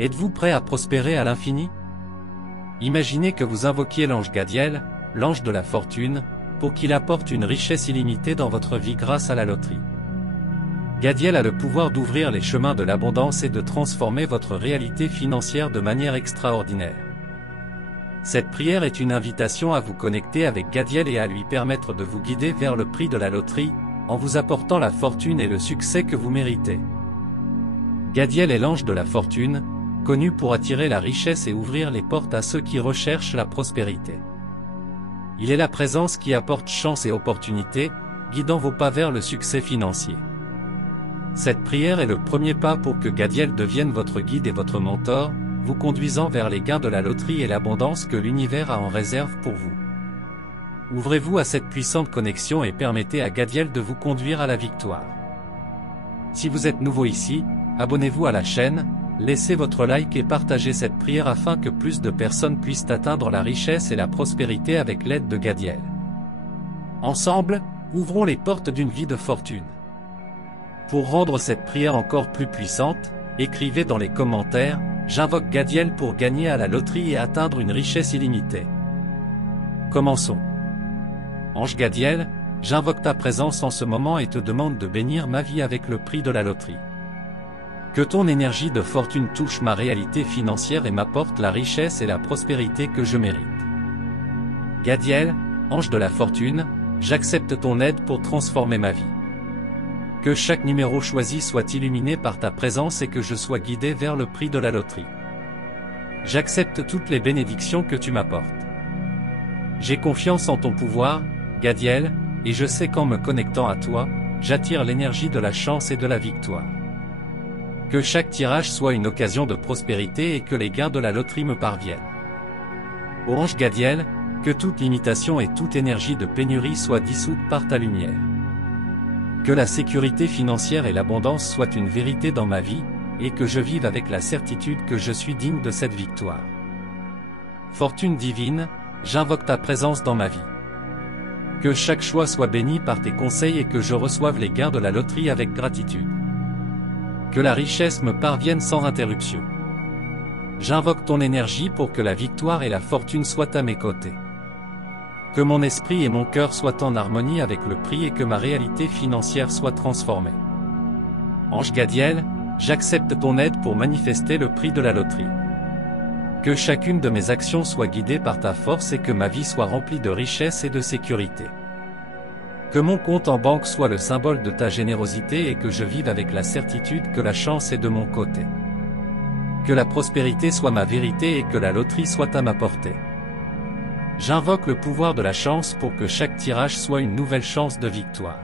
Êtes-vous prêt à prospérer à l'infini? Imaginez que vous invoquiez l'ange Gadiel, l'ange de la fortune, pour qu'il apporte une richesse illimitée dans votre vie grâce à la loterie. Gadiel a le pouvoir d'ouvrir les chemins de l'abondance et de transformer votre réalité financière de manière extraordinaire. Cette prière est une invitation à vous connecter avec Gadiel et à lui permettre de vous guider vers le prix de la loterie, en vous apportant la fortune et le succès que vous méritez. Gadiel est l'ange de la fortune, connu pour attirer la richesse et ouvrir les portes à ceux qui recherchent la prospérité. Il est la présence qui apporte chance et opportunité, guidant vos pas vers le succès financier. Cette prière est le premier pas pour que Gadiel devienne votre guide et votre mentor, vous conduisant vers les gains de la loterie et l'abondance que l'univers a en réserve pour vous. Ouvrez-vous à cette puissante connexion et permettez à Gadiel de vous conduire à la victoire. Si vous êtes nouveau ici, abonnez-vous à la chaîne, laissez votre like et partagez cette prière afin que plus de personnes puissent atteindre la richesse et la prospérité avec l'aide de Gadiel. Ensemble, ouvrons les portes d'une vie de fortune. Pour rendre cette prière encore plus puissante, écrivez dans les commentaires « J'invoque Gadiel pour gagner à la loterie et atteindre une richesse illimitée ». Commençons. Ange Gadiel, j'invoque ta présence en ce moment et te demande de bénir ma vie avec le prix de la loterie. Que ton énergie de fortune touche ma réalité financière et m'apporte la richesse et la prospérité que je mérite. Gadiel, ange de la fortune, j'accepte ton aide pour transformer ma vie. Que chaque numéro choisi soit illuminé par ta présence et que je sois guidé vers le prix de la loterie. J'accepte toutes les bénédictions que tu m'apportes. J'ai confiance en ton pouvoir, Gadiel, et je sais qu'en me connectant à toi, j'attire l'énergie de la chance et de la victoire. Que chaque tirage soit une occasion de prospérité et que les gains de la loterie me parviennent. Ô ange Gadiel, que toute limitation et toute énergie de pénurie soit dissoute par ta lumière. Que la sécurité financière et l'abondance soient une vérité dans ma vie, et que je vive avec la certitude que je suis digne de cette victoire. Fortune divine, j'invoque ta présence dans ma vie. Que chaque choix soit béni par tes conseils et que je reçoive les gains de la loterie avec gratitude. Que la richesse me parvienne sans interruption. J'invoque ton énergie pour que la victoire et la fortune soient à mes côtés. Que mon esprit et mon cœur soient en harmonie avec le prix et que ma réalité financière soit transformée. Ange Gadiel, j'accepte ton aide pour manifester le prix de la loterie. Que chacune de mes actions soit guidée par ta force et que ma vie soit remplie de richesse et de sécurité. Que mon compte en banque soit le symbole de ta générosité et que je vive avec la certitude que la chance est de mon côté. Que la prospérité soit ma vérité et que la loterie soit à ma portée. J'invoque le pouvoir de la chance pour que chaque tirage soit une nouvelle chance de victoire.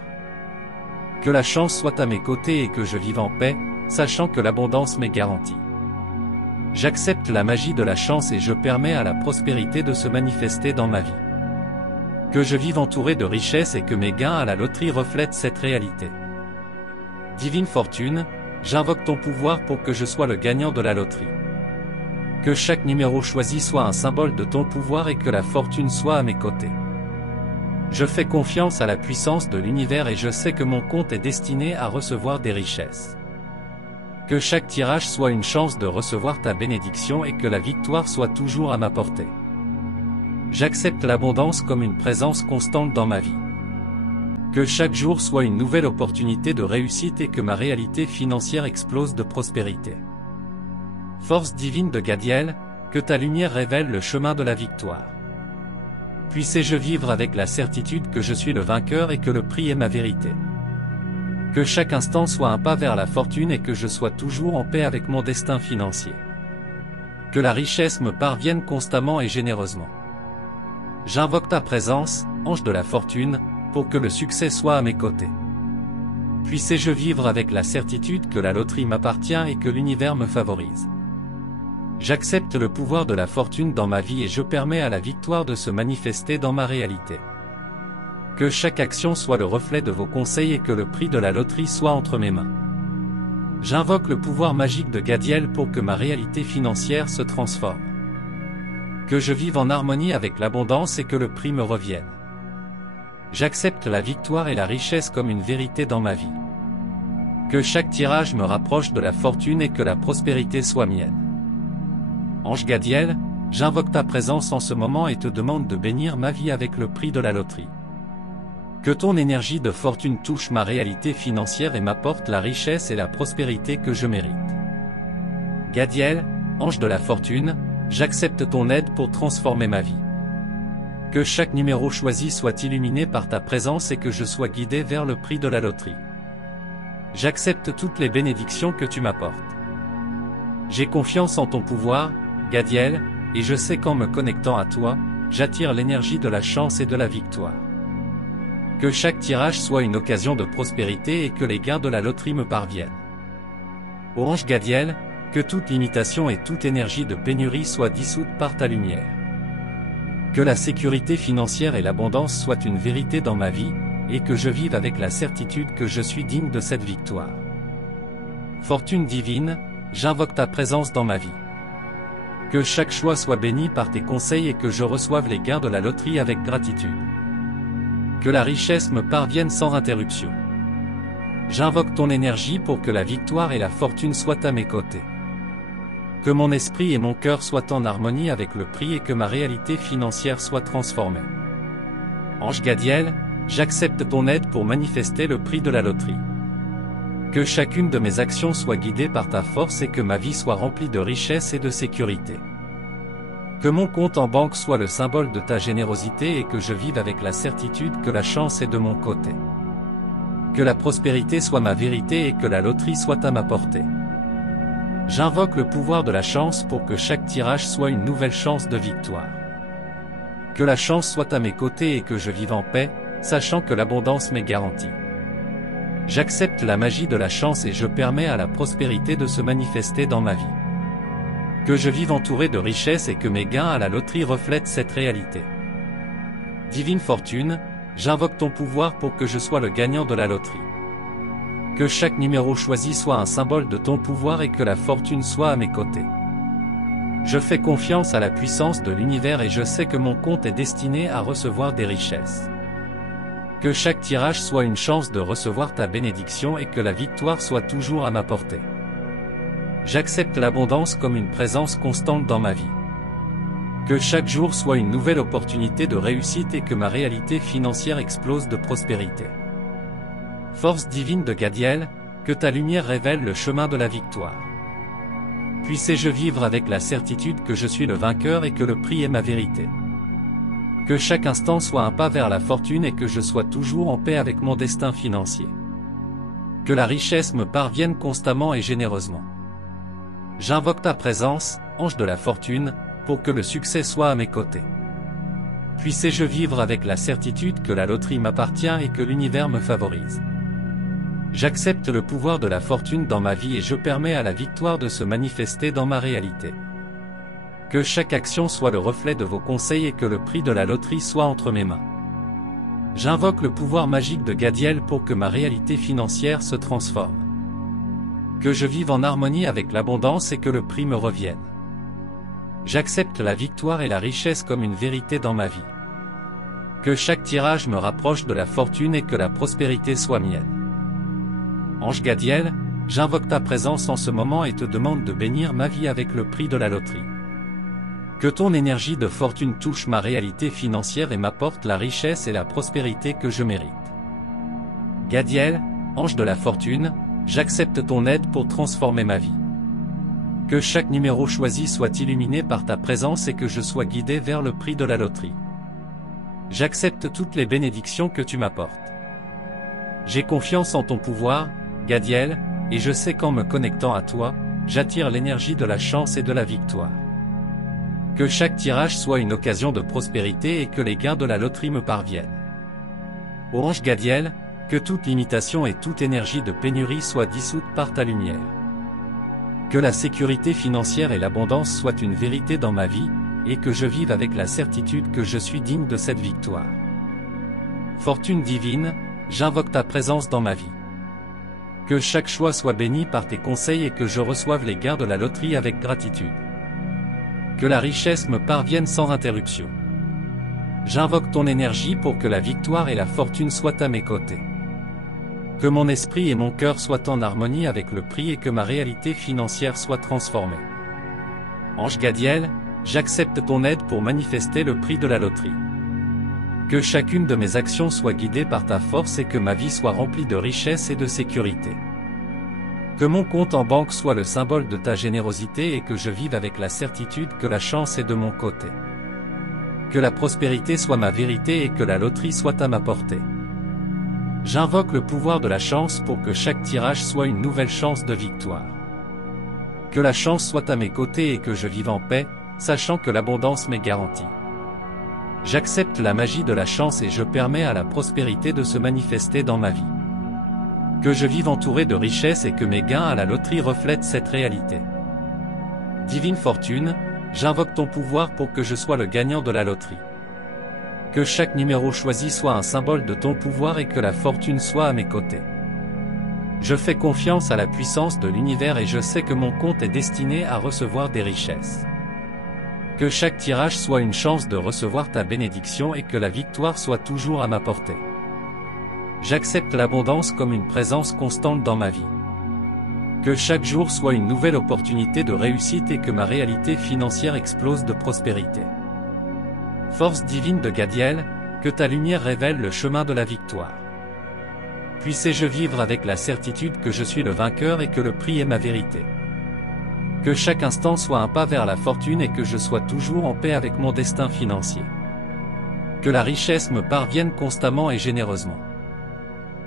Que la chance soit à mes côtés et que je vive en paix, sachant que l'abondance m'est garantie. J'accepte la magie de la chance et je permets à la prospérité de se manifester dans ma vie. Que je vive entouré de richesses et que mes gains à la loterie reflètent cette réalité. Divine fortune, j'invoque ton pouvoir pour que je sois le gagnant de la loterie. Que chaque numéro choisi soit un symbole de ton pouvoir et que la fortune soit à mes côtés. Je fais confiance à la puissance de l'univers et je sais que mon compte est destiné à recevoir des richesses. Que chaque tirage soit une chance de recevoir ta bénédiction et que la victoire soit toujours à ma portée. J'accepte l'abondance comme une présence constante dans ma vie. Que chaque jour soit une nouvelle opportunité de réussite et que ma réalité financière explose de prospérité. Force divine de Gadiel, que ta lumière révèle le chemin de la victoire. Puissé-je vivre avec la certitude que je suis le vainqueur et que le prix est ma vérité. Que chaque instant soit un pas vers la fortune et que je sois toujours en paix avec mon destin financier. Que la richesse me parvienne constamment et généreusement. J'invoque ta présence, ange de la fortune, pour que le succès soit à mes côtés. Puissé-je vivre avec la certitude que la loterie m'appartient et que l'univers me favorise. J'accepte le pouvoir de la fortune dans ma vie et je permets à la victoire de se manifester dans ma réalité. Que chaque action soit le reflet de vos conseils et que le prix de la loterie soit entre mes mains. J'invoque le pouvoir magique de Gadiel pour que ma réalité financière se transforme. Que je vive en harmonie avec l'abondance et que le prix me revienne. J'accepte la victoire et la richesse comme une vérité dans ma vie. Que chaque tirage me rapproche de la fortune et que la prospérité soit mienne. Ange Gadiel, j'invoque ta présence en ce moment et te demande de bénir ma vie avec le prix de la loterie. Que ton énergie de fortune touche ma réalité financière et m'apporte la richesse et la prospérité que je mérite. Gadiel, ange de la fortune, j'accepte ton aide pour transformer ma vie. Que chaque numéro choisi soit illuminé par ta présence et que je sois guidé vers le prix de la loterie. J'accepte toutes les bénédictions que tu m'apportes. J'ai confiance en ton pouvoir, Gadiel, et je sais qu'en me connectant à toi, j'attire l'énergie de la chance et de la victoire. Que chaque tirage soit une occasion de prospérité et que les gains de la loterie me parviennent. Ô ange Gadiel, que toute limitation et toute énergie de pénurie soit dissoute par ta lumière. Que la sécurité financière et l'abondance soient une vérité dans ma vie, et que je vive avec la certitude que je suis digne de cette victoire. Fortune divine, j'invoque ta présence dans ma vie. Que chaque choix soit béni par tes conseils et que je reçoive les gains de la loterie avec gratitude. Que la richesse me parvienne sans interruption. J'invoque ton énergie pour que la victoire et la fortune soient à mes côtés. Que mon esprit et mon cœur soient en harmonie avec le prix et que ma réalité financière soit transformée. Ange Gadiel, j'accepte ton aide pour manifester le prix de la loterie. Que chacune de mes actions soit guidée par ta force et que ma vie soit remplie de richesse et de sécurité. Que mon compte en banque soit le symbole de ta générosité et que je vive avec la certitude que la chance est de mon côté. Que la prospérité soit ma vérité et que la loterie soit à ma portée. J'invoque le pouvoir de la chance pour que chaque tirage soit une nouvelle chance de victoire. Que la chance soit à mes côtés et que je vive en paix, sachant que l'abondance m'est garantie. J'accepte la magie de la chance et je permets à la prospérité de se manifester dans ma vie. Que je vive entouré de richesses et que mes gains à la loterie reflètent cette réalité. Divine fortune, j'invoque ton pouvoir pour que je sois le gagnant de la loterie. Que chaque numéro choisi soit un symbole de ton pouvoir et que la fortune soit à mes côtés. Je fais confiance à la puissance de l'univers et je sais que mon compte est destiné à recevoir des richesses. Que chaque tirage soit une chance de recevoir ta bénédiction et que la victoire soit toujours à ma portée. J'accepte l'abondance comme une présence constante dans ma vie. Que chaque jour soit une nouvelle opportunité de réussite et que ma réalité financière explose de prospérité. Force divine de Gadiel, que ta lumière révèle le chemin de la victoire. Puissé-je vivre avec la certitude que je suis le vainqueur et que le prix est ma vérité. Que chaque instant soit un pas vers la fortune et que je sois toujours en paix avec mon destin financier. Que la richesse me parvienne constamment et généreusement. J'invoque ta présence, ange de la fortune, pour que le succès soit à mes côtés. Puissé-je vivre avec la certitude que la loterie m'appartient et que l'univers me favorise. J'accepte le pouvoir de la fortune dans ma vie et je permets à la victoire de se manifester dans ma réalité. Que chaque action soit le reflet de vos conseils et que le prix de la loterie soit entre mes mains. J'invoque le pouvoir magique de Gadiel pour que ma réalité financière se transforme. Que je vive en harmonie avec l'abondance et que le prix me revienne. J'accepte la victoire et la richesse comme une vérité dans ma vie. Que chaque tirage me rapproche de la fortune et que la prospérité soit mienne. Ange Gadiel, j'invoque ta présence en ce moment et te demande de bénir ma vie avec le prix de la loterie. Que ton énergie de fortune touche ma réalité financière et m'apporte la richesse et la prospérité que je mérite. Gadiel, ange de la fortune, j'accepte ton aide pour transformer ma vie. Que chaque numéro choisi soit illuminé par ta présence et que je sois guidé vers le prix de la loterie. J'accepte toutes les bénédictions que tu m'apportes. J'ai confiance en ton pouvoir, Gadiel, et je sais qu'en me connectant à toi, j'attire l'énergie de la chance et de la victoire. Que chaque tirage soit une occasion de prospérité et que les gains de la loterie me parviennent. Ô ange Gadiel, que toute limitation et toute énergie de pénurie soit dissoute par ta lumière. Que la sécurité financière et l'abondance soient une vérité dans ma vie, et que je vive avec la certitude que je suis digne de cette victoire. Fortune divine, j'invoque ta présence dans ma vie. Que chaque choix soit béni par tes conseils et que je reçoive les gains de la loterie avec gratitude. Que la richesse me parvienne sans interruption. J'invoque ton énergie pour que la victoire et la fortune soient à mes côtés. Que mon esprit et mon cœur soient en harmonie avec le prix et que ma réalité financière soit transformée. Ange Gadiel, j'accepte ton aide pour manifester le prix de la loterie. Que chacune de mes actions soit guidée par ta force et que ma vie soit remplie de richesse et de sécurité. Que mon compte en banque soit le symbole de ta générosité et que je vive avec la certitude que la chance est de mon côté. Que la prospérité soit ma vérité et que la loterie soit à ma portée. J'invoque le pouvoir de la chance pour que chaque tirage soit une nouvelle chance de victoire. Que la chance soit à mes côtés et que je vive en paix, sachant que l'abondance m'est garantie. J'accepte la magie de la chance et je permets à la prospérité de se manifester dans ma vie. Que je vive entouré de richesses et que mes gains à la loterie reflètent cette réalité. Divine Fortune, j'invoque ton pouvoir pour que je sois le gagnant de la loterie. Que chaque numéro choisi soit un symbole de ton pouvoir et que la fortune soit à mes côtés. Je fais confiance à la puissance de l'univers et je sais que mon compte est destiné à recevoir des richesses. Que chaque tirage soit une chance de recevoir ta bénédiction et que la victoire soit toujours à ma portée. J'accepte l'abondance comme une présence constante dans ma vie. Que chaque jour soit une nouvelle opportunité de réussite et que ma réalité financière explose de prospérité. Force divine de Gadiel, que ta lumière révèle le chemin de la victoire. Puisse-je vivre avec la certitude que je suis le vainqueur et que le prix est ma vérité. Que chaque instant soit un pas vers la fortune et que je sois toujours en paix avec mon destin financier. Que la richesse me parvienne constamment et généreusement.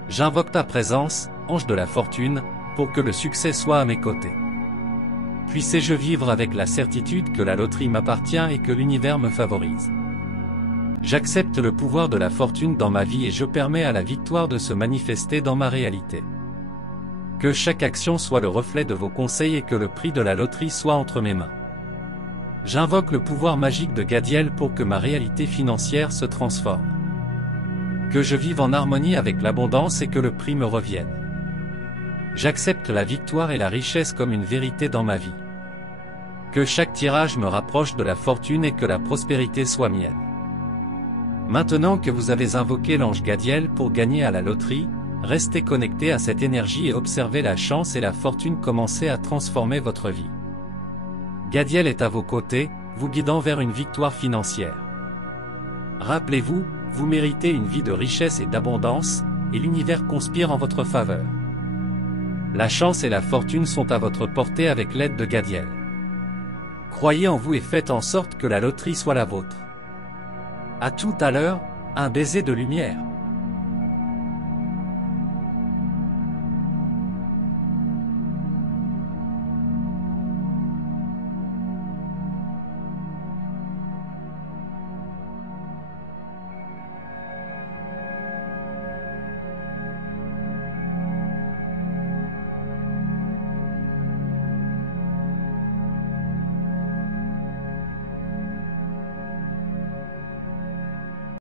J'invoque ta présence, ange de la fortune, pour que le succès soit à mes côtés. Puisse-je vivre avec la certitude que la loterie m'appartient et que l'univers me favorise. J'accepte le pouvoir de la fortune dans ma vie et je permets à la victoire de se manifester dans ma réalité. Que chaque action soit le reflet de vos conseils et que le prix de la loterie soit entre mes mains. J'invoque le pouvoir magique de Gadiel pour que ma réalité financière se transforme. Que je vive en harmonie avec l'abondance et que le prix me revienne. J'accepte la victoire et la richesse comme une vérité dans ma vie. Que chaque tirage me rapproche de la fortune et que la prospérité soit mienne. Maintenant que vous avez invoqué l'ange Gadiel pour gagner à la loterie, restez connecté à cette énergie et observez la chance et la fortune commencer à transformer votre vie. Gadiel est à vos côtés, vous guidant vers une victoire financière. Rappelez-vous, vous méritez une vie de richesse et d'abondance, et l'univers conspire en votre faveur. La chance et la fortune sont à votre portée avec l'aide de Gadiel. Croyez en vous et faites en sorte que la loterie soit la vôtre. À tout à l'heure, un baiser de lumière.